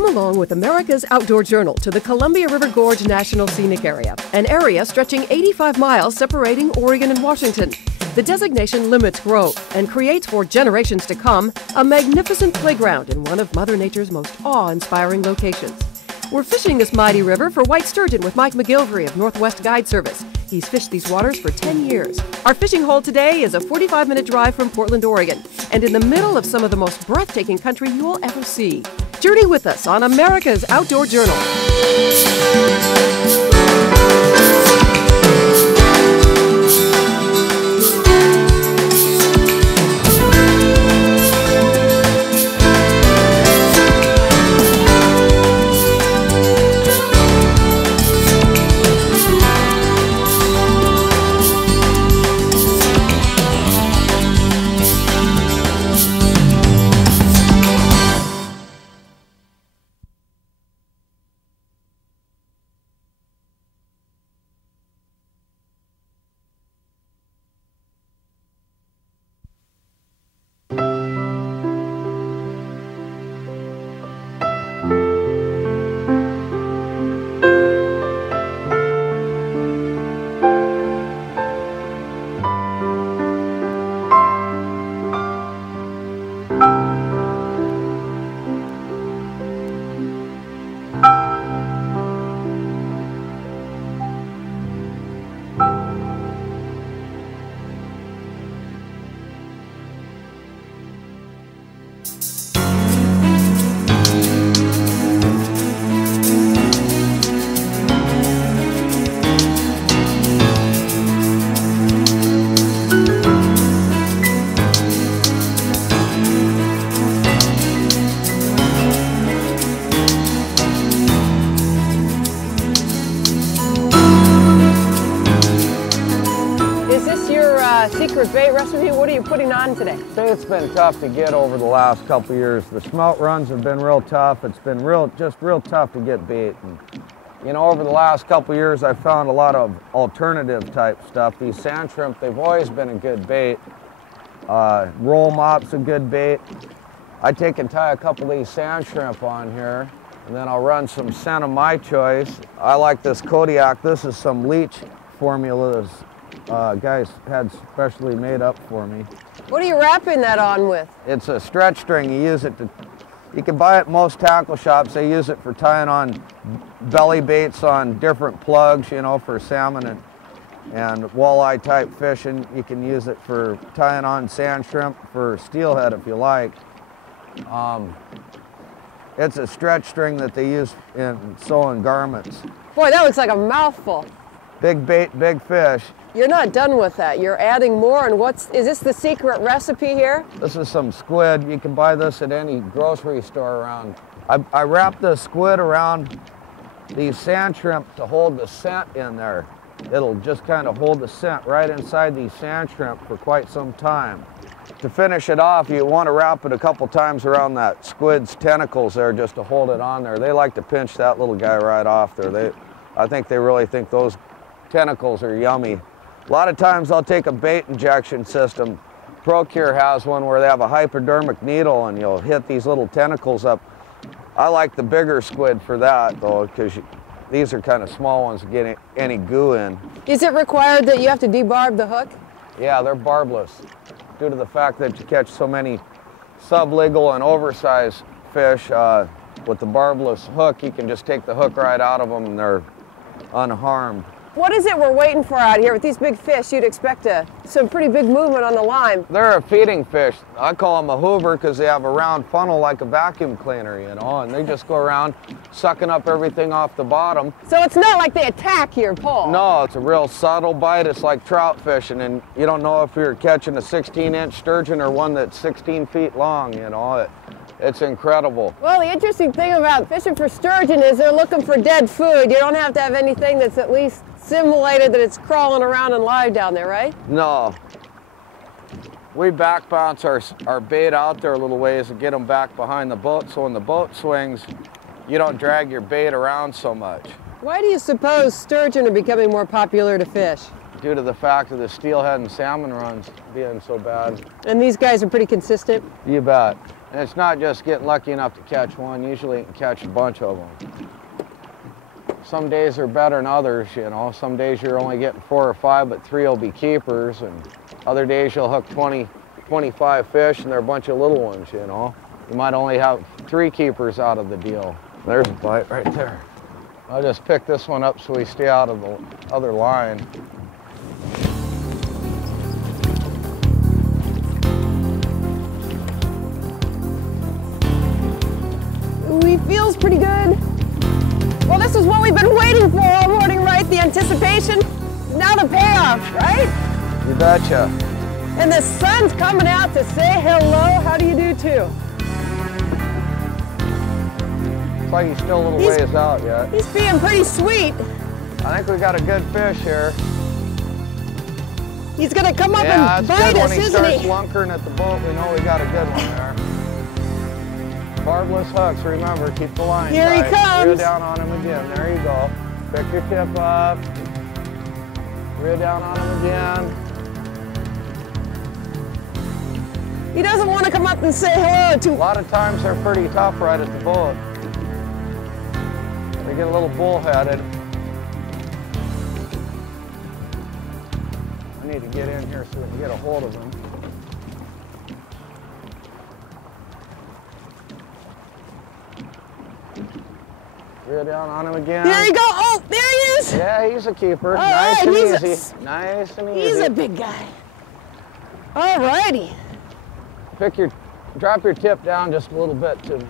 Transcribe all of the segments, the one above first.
Come along with America's Outdoor Journal to the Columbia River Gorge National Scenic Area, an area stretching 85 miles separating Oregon and Washington. The designation limits growth and creates for generations to come a magnificent playground in one of Mother Nature's most awe-inspiring locations. We're fishing this mighty river for white sturgeon with Mike McGilvery of Northwest Guide Service. He's fished these waters for 10 years. Our fishing hole today is a 45-minute drive from Portland, Oregon, and in the middle of some of the most breathtaking country you'll ever see. Journey with us on America's Outdoor Journal. Secret bait recipe. What are you putting on today? It's been tough to get over the last couple years. The smelt runs have been real tough. It's been just real tough to get bait. And, you know, over the last couple years, I've found a lot of alternative type stuff. These sand shrimp, they've always been a good bait. Roll mop's a good bait. I take and tie a couple of these sand shrimp on here, and then I'll run some scent of my choice. I like this Kodiak. This is some leech formulas. Guys had specially made up for me. What are you wrapping that on with? It's a stretch string. You use it to, you can buy it at most tackle shops. They use it for tying on belly baits on different plugs, you know, for salmon and walleye type fishing. You can use it for tying on sand shrimp for steelhead if you like. It's a stretch string that they use in sewing garments. Boy, that looks like a mouthful. Big bait, big fish. You're not done with that. You're adding more, and is this the secret recipe here? This is some squid. You can buy this at any grocery store around. I wrap the squid around these sand shrimp to hold the scent in there. It'll just kind of hold the scent right inside these sand shrimp for quite some time. To finish it off, you want to wrap it a couple times around that squid's tentacles there just to hold it on there. They like to pinch that little guy right off there. I think they really think those tentacles are yummy. A lot of times I'll take a bait injection system. Procure has one where they have a hypodermic needle and you'll hit these little tentacles up. I like the bigger squid for that though, because these are kind of small ones to get any goo in. Is it required that you have to debarb the hook? Yeah, they're barbless. Due to the fact that you catch so many sublegal and oversized fish, with the barbless hook, you can just take the hook right out of them and they're unharmed. What is it we're waiting for out here? With these big fish, you'd expect some pretty big movement on the line. They're a feeding fish. I call them a hoover because they have a round funnel like a vacuum cleaner, you know, and they just go around sucking up everything off the bottom. So it's not like they attack your pole? No, it's a real subtle bite. It's like trout fishing, and you don't know if you're catching a 16-inch sturgeon or one that's 16 feet long, you know. It's incredible. Well, the interesting thing about fishing for sturgeon is they're looking for dead food. You don't have to have anything that's at least simulated that it's crawling around and live down there, right? No. We back bounce our bait out there a little ways and get them back behind the boat, so when the boat swings, you don't drag your bait around so much. Why do you suppose sturgeon are becoming more popular to fish? Due to the fact of the steelhead and salmon runs being so bad. And these guys are pretty consistent? You bet. And it's not just getting lucky enough to catch one. Usually you can catch a bunch of them. Some days are better than others, you know. Some days you're only getting 4 or 5, but 3 will be keepers. And other days you'll hook 20, 25 fish, and they're a bunch of little ones, you know. You might only have 3 keepers out of the deal. There's a bite right there. I'll just pick this one up so we stay out of the other line. Ooh, he feels pretty good. Well, this is what we've been waiting for all morning, right? The anticipation, now the payoff, right? You betcha. And the sun's coming out to say hello. How do you do too? Looks like he's still a little ways out yet. He's being pretty sweet. I think we got a good fish here. He's gonna come up and bite us, isn't he? When he starts lunkering at the boat, we know we got a good one there. Barbless hooks, remember, keep the line tight. Here he comes. Reel down on him again, there you go. Pick your tip up. Reel down on him again. He doesn't want to come up and say hello to... A lot of times they're pretty tough right at the boat. They get a little bullheaded. I need to get in here so we can get a hold of him. Reel down on him again. There you go. Oh, there he is. Yeah, he's a keeper. All nice right, and easy. Nice and easy. He's a big guy. All righty. Drop your tip down just a little bit to me.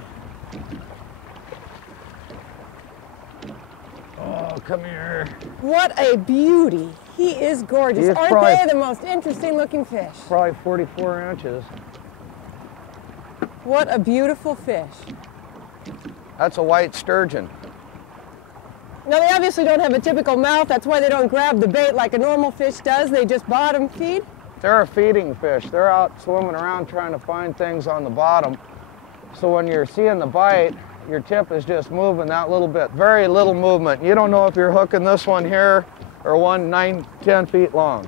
Oh, come here. What a beauty. He is gorgeous. Aren't they the most interesting looking fish? Probably 44 inches. What a beautiful fish. That's a white sturgeon. Now, they obviously don't have a typical mouth. That's why they don't grab the bait like a normal fish does. They just bottom feed. They're a feeding fish. They're out swimming around trying to find things on the bottom. So when you're seeing the bite, your tip is just moving that little bit. Very little movement. You don't know if you're hooking this one here or one 9, 10 feet long.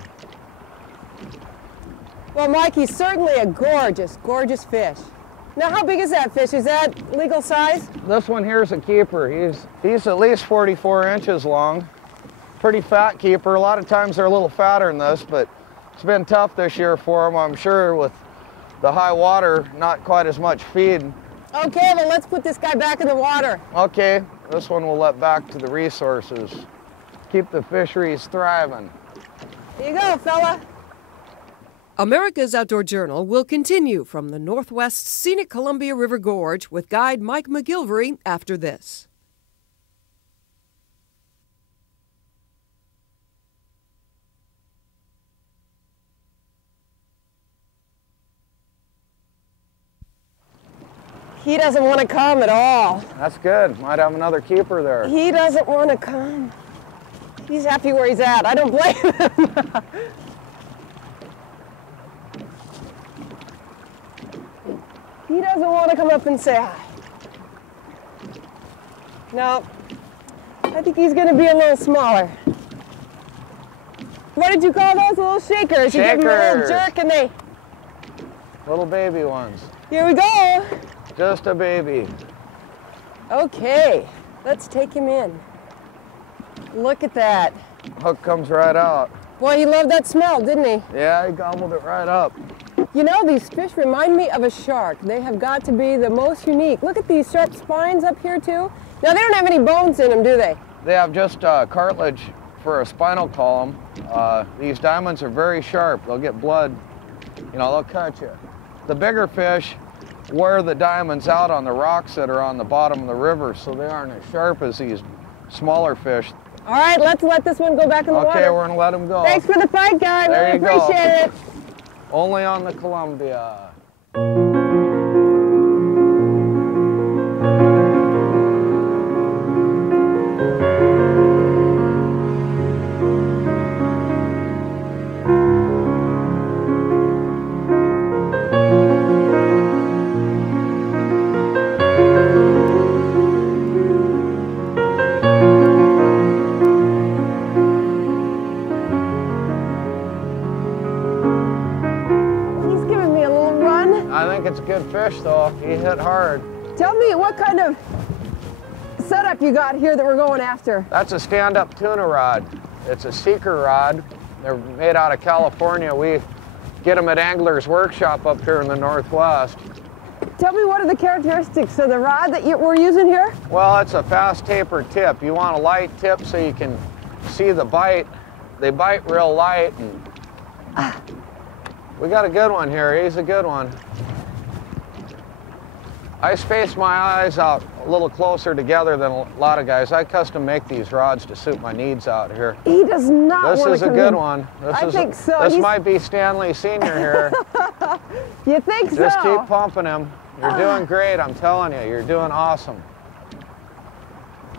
Well, Mike, he's certainly a gorgeous, gorgeous fish. Now, how big is that fish? Is that legal size? This one here is a keeper. He's at least 44 inches long. Pretty fat keeper. A lot of times they're a little fatter than this, but it's been tough this year for them, I'm sure, with the high water, not quite as much feed. Okay, well, let's put this guy back in the water. Okay, this one we'll let back to the resources. Keep the fisheries thriving. Here you go, fella. America's Outdoor Journal will continue from the northwest scenic Columbia River Gorge with guide Mike McGilvery after this. He doesn't want to come at all. That's good. Might have another keeper there. He doesn't want to come. He's happy where he's at. I don't blame him. He doesn't want to come up and say hi. No, I think he's going to be a little smaller. What did you call those? Little shakers. You give them a little jerk and they... Little baby ones. Here we go. Just a baby. Okay, let's take him in. Look at that. Hook comes right out. Boy, he loved that smell, didn't he? Yeah, he gobbled it right up. You know, these fish remind me of a shark. They have got to be the most unique. Look at these sharp spines up here, too. Now, they don't have any bones in them, do they? They have just cartilage for a spinal column. These diamonds are very sharp. They'll get blood. You know, they'll cut you. The bigger fish wear the diamonds out on the rocks that are on the bottom of the river, so they aren't as sharp as these smaller fish. All right, let's let this one go back in the water. Okay, we're going to let him go. Thanks for the fight, guy. There Really appreciate it. Only on the Columbia. Tell me what kind of setup you got here that we're going after. That's a stand-up tuna rod. It's a seeker rod. They're made out of California. We get them at Angler's Workshop up here in the Northwest. Tell me, what are the characteristics of the rod that we're using here? Well, it's a fast taper tip. You want a light tip so you can see the bite. They bite real light. And we got a good one here. He's a good one. I space my eyes out a little closer together than a lot of guys. I custom make these rods to suit my needs out here. He does not This want is to a come good in. one. I think so. This might be Stanley Sr. here. You think so? Just keep pumping him. You're doing great, I'm telling you. You're doing awesome.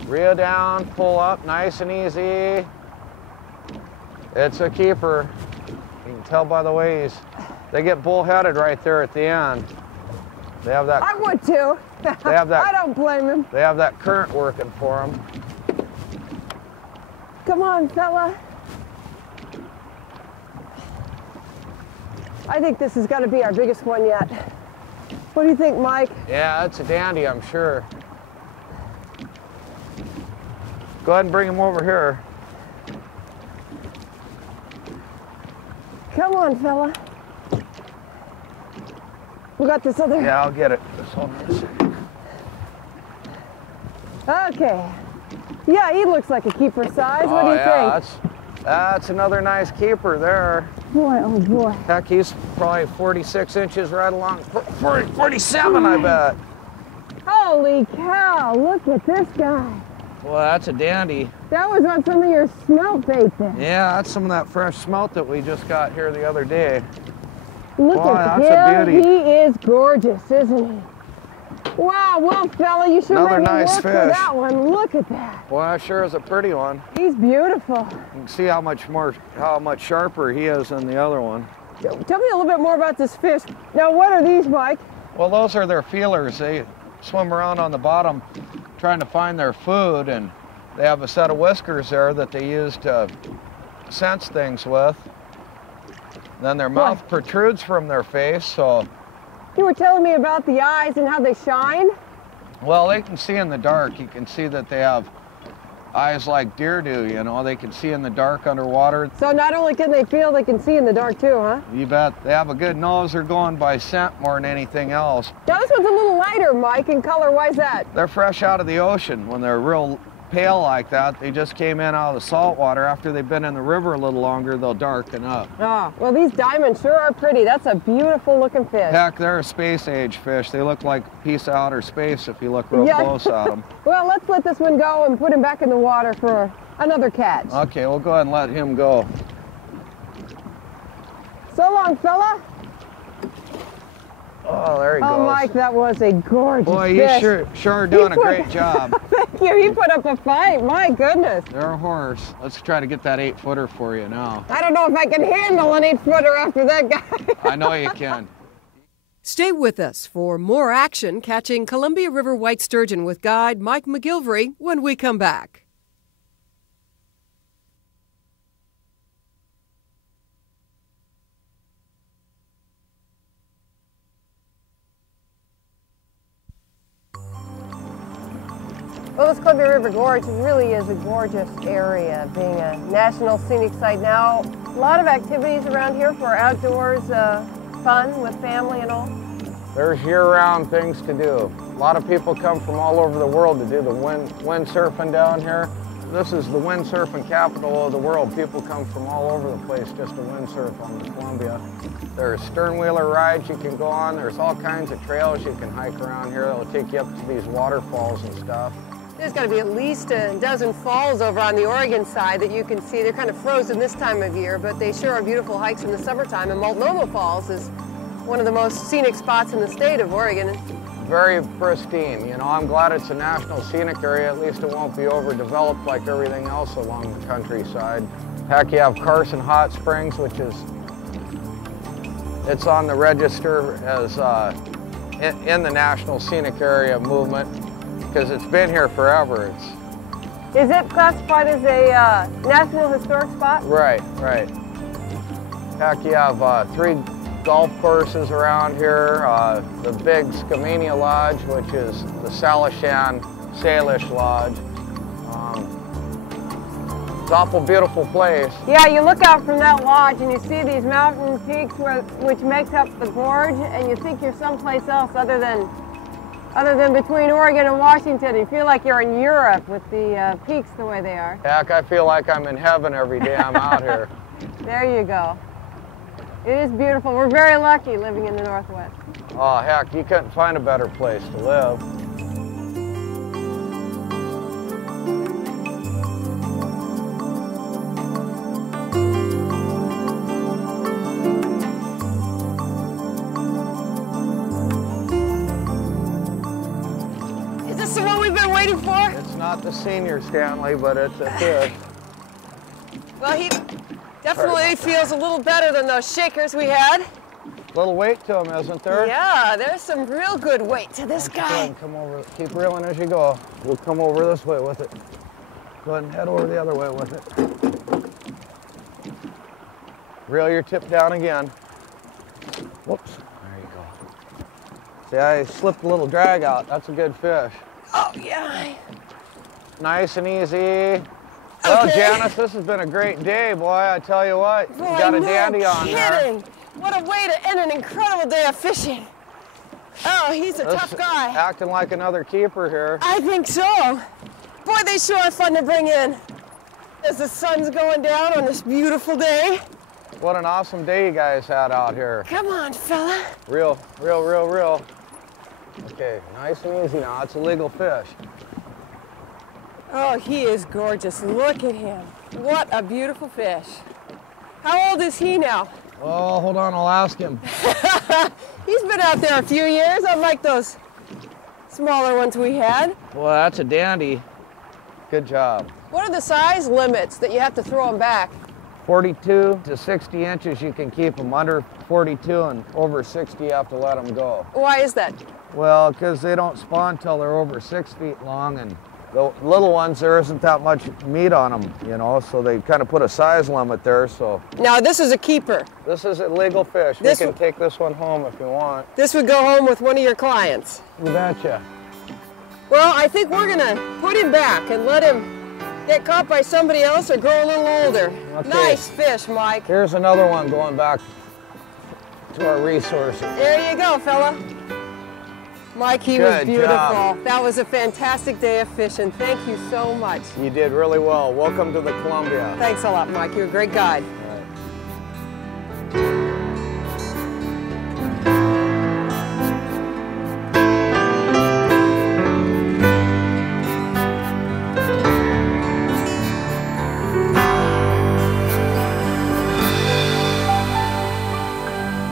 Reel down, pull up, nice and easy. It's a keeper. You can tell by the way they get bullheaded right there at the end. They have that. I would too. They have that. I don't blame him. They have that current working for them. Come on, fella. I think this has got to be our biggest one yet. What do you think, Mike? Yeah, it's a dandy, I'm sure. Go ahead and bring him over here. Come on, fella. We got this other. Yeah, I'll get it. Just hold on a second. Okay. Yeah, he looks like a keeper size. What do you think? That's another nice keeper there. Boy, oh boy. Heck, he's probably 46 inches right along. 47, I bet. Holy cow, look at this guy. Well, that's a dandy. That was on some of your smelt bait then. Yeah, that's some of that fresh smelt that we just got here the other day. Look Boy, at that's a him. beauty. He is gorgeous, isn't he? Wow, well, fella, you should Another make me nice work for fish. that one. Look at that. Well, that sure is a pretty one. He's beautiful. You can see how much sharper he is than the other one. Tell me a little bit more about this fish. Now, what are these, Mike? Well, those are their feelers. They swim around on the bottom trying to find their food, and they have a set of whiskers there that they use to sense things with. Then their mouth protrudes from their face, so... You were telling me about the eyes and how they shine. Well, they can see in the dark. You can see that they have eyes like deer do, you know. They can see in the dark underwater. So not only can they feel, they can see in the dark too, huh? You bet. They have a good nose. They're going by scent more than anything else. Now this one's a little lighter, Mike, in color. Why is that? They're fresh out of the ocean. When they're real pale like that, they just came in out of the salt water. After they've been in the river a little longer, they'll darken up. Oh, well, these diamonds sure are pretty. That's a beautiful looking fish. Heck, they're a space age fish. They look like a piece of outer space if you look real close at them. Well, let's let this one go and put him back in the water for another catch. Okay, we'll go ahead and let him go. So long, fella. Oh, there he goes. Oh, Mike, that was a gorgeous Boy, fish. you sure doing a great job. Thank you. He put up a fight. My goodness. They're a horse. Let's try to get that 8-footer for you now. I don't know if I can handle an 8-footer after that guy. I know you can. Stay with us for more action catching Columbia River white sturgeon with guide Mike McGilvery when we come back. Well, this Columbia River Gorge really is a gorgeous area, being a national scenic site now. A lot of activities around here for outdoors fun with family and all. There's year-round things to do. A lot of people come from all over the world to do the windsurfing down here. This is the windsurfing capital of the world. People come from all over the place just to windsurf on the Columbia. There's sternwheeler rides you can go on. There's all kinds of trails you can hike around here that will take you up to these waterfalls and stuff. There's got to be at least a dozen falls over on the Oregon side that you can see. They're kind of frozen this time of year, but they sure are beautiful hikes in the summertime. And Multnomah Falls is one of the most scenic spots in the state of Oregon. Very pristine. You know, I'm glad it's a national scenic area. At least it won't be overdeveloped like everything else along the countryside. Heck, you have Carson Hot Springs, which is, it's on the register as in the national scenic area movement because it's been here forever. Is it classified as a National Historic Spot? Right, right. Heck, you have golf courses around here. The big Skamania Lodge, which is the Salishan Salish Lodge. It's an awful beautiful place. Yeah, you look out from that lodge and you see these mountain peaks which makes up the gorge, and you think you're someplace else other than between Oregon and Washington. You feel like you're in Europe with the peaks the way they are. Heck, I feel like I'm in heaven every day I'm out here. There you go. It is beautiful. We're very lucky living in the Northwest. Oh, heck, you couldn't find a better place to live. Is this the one we've been waiting for? It's not the senior Stanley, but it's a fish. Well, he definitely feels a little better than those shakers we had. Little weight to him, isn't there? Yeah, there's some real good weight to this Go guy. ahead and come over. Keep reeling as you go. We'll come over this way with it. Go ahead and head over the other way with it. Reel your tip down again. Whoops. There you go. See, I slipped a little drag out. That's a good fish. Oh, yeah. Nice and easy. Well, Janice, this has been a great day, boy. I tell you what, you got a dandy on there. What a way to end an incredible day of fishing. Oh, he's a tough guy. Acting like another keeper here. I think so. Boy, they sure are fun to bring in as the sun's going down on this beautiful day. What an awesome day you guys had out here. Come on, fella. Reel, reel, reel, reel. Okay, nice and easy now. It's a legal fish. Oh, he is gorgeous. Look at him. What a beautiful fish. How old is he now? Oh, hold on, I'll ask him. He's been out there a few years, unlike those smaller ones we had. Well, that's a dandy. Good job. What are the size limits that you have to throw them back? 42 to 60 inches you can keep them. Under 42 and over 60 you have to let them go. Why is that? Well, because they don't spawn till they're over 6 feet long, and the little ones, there isn't that much meat on them, you know, so they kind of put a size limit there, so. Now, this is a keeper. This is a legal fish. We can take this one home if you want. This would go home with one of your clients. You betcha. Well, I think we're gonna put him back and let him get caught by somebody else or grow a little older. Okay. Nice fish, Mike. Here's another one going back to our resources. There you go, fella. Mike, he was beautiful. Job. That was a fantastic day of fishing. Thank you so much. You did really well. Welcome to the Columbia. Thanks a lot, Mike. You're a great guide.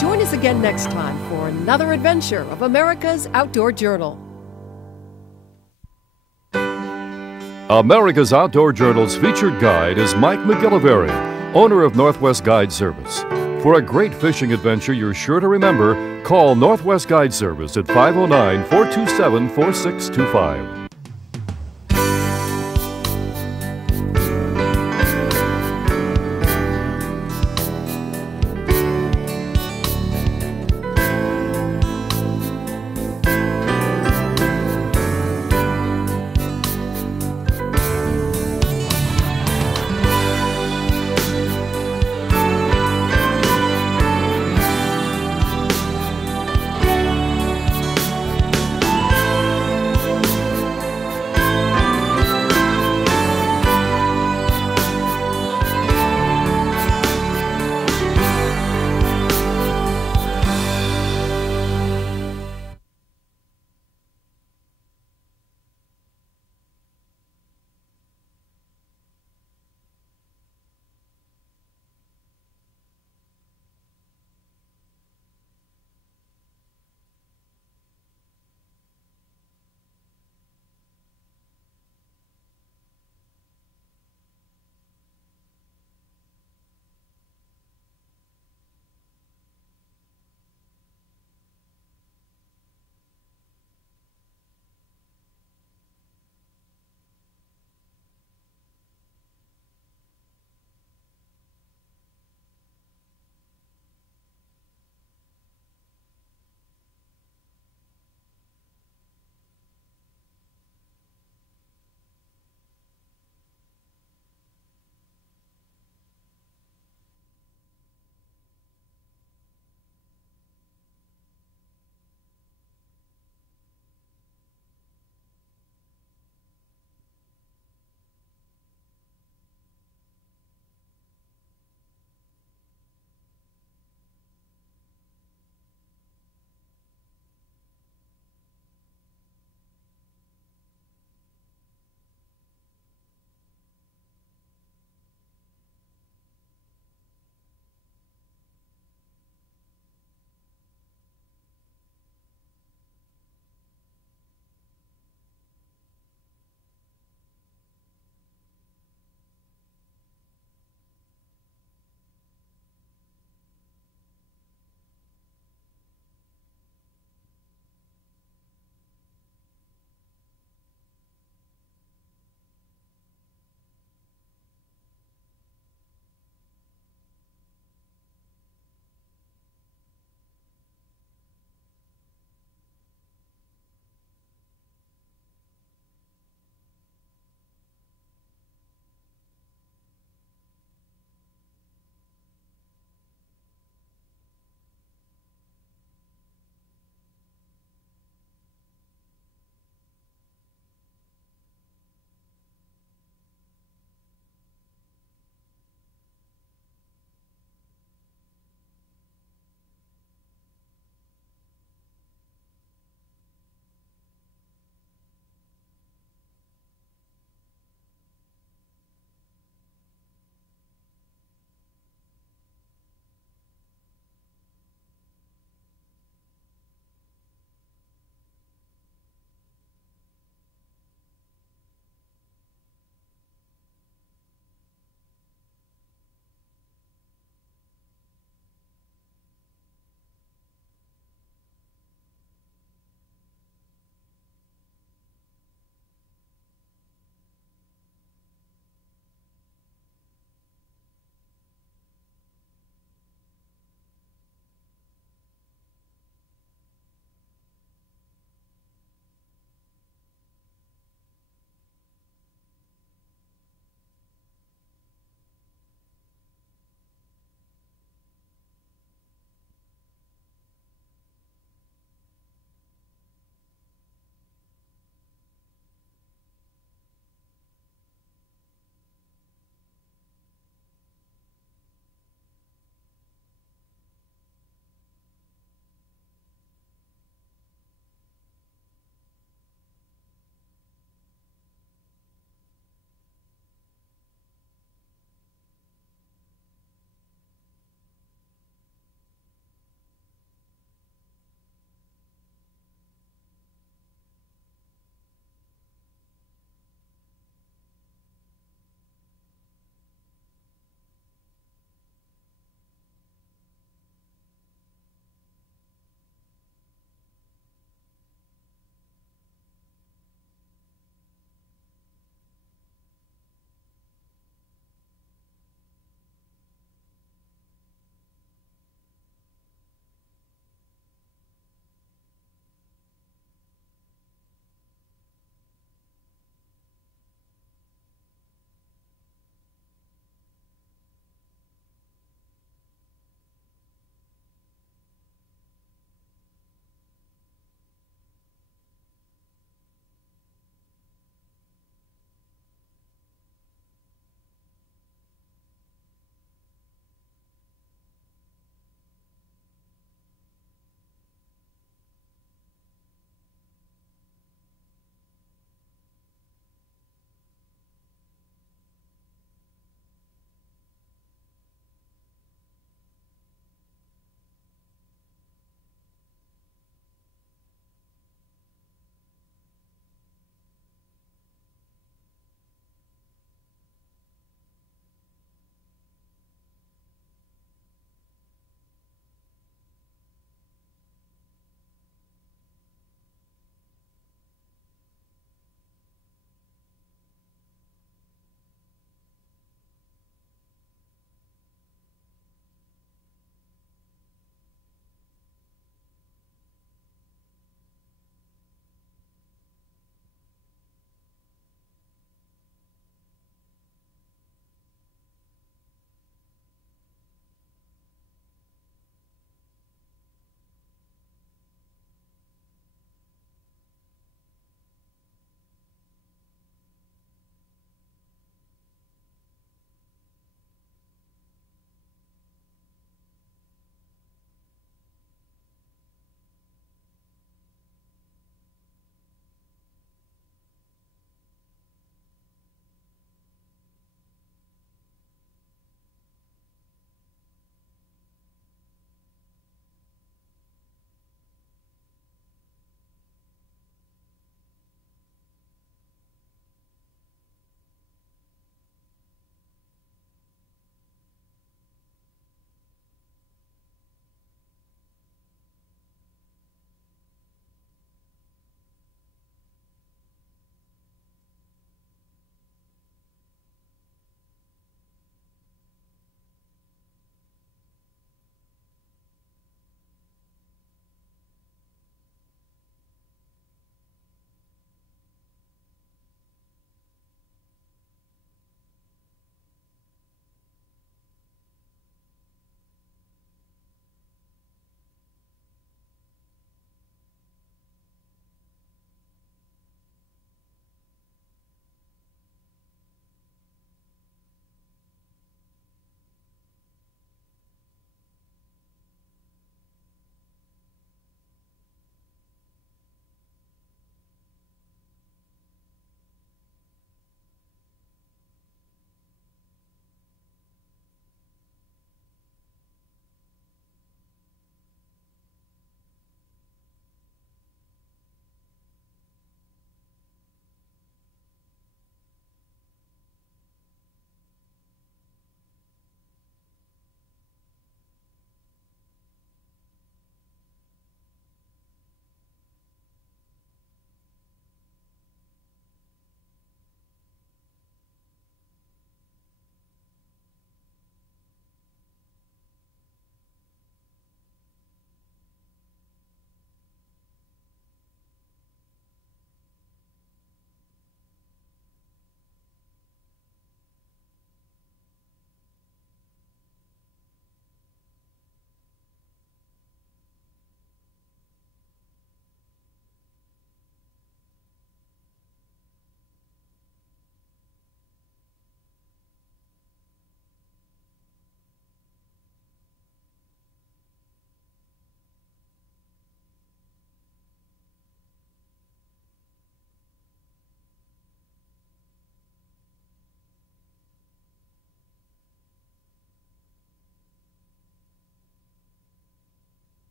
Join us again next time for another adventure of America's Outdoor Journal. America's Outdoor Journal's featured guide is Mike McGillivray, owner of Northwest Guide Service. For a great fishing adventure you're sure to remember, call Northwest Guide Service at 509-427-4625.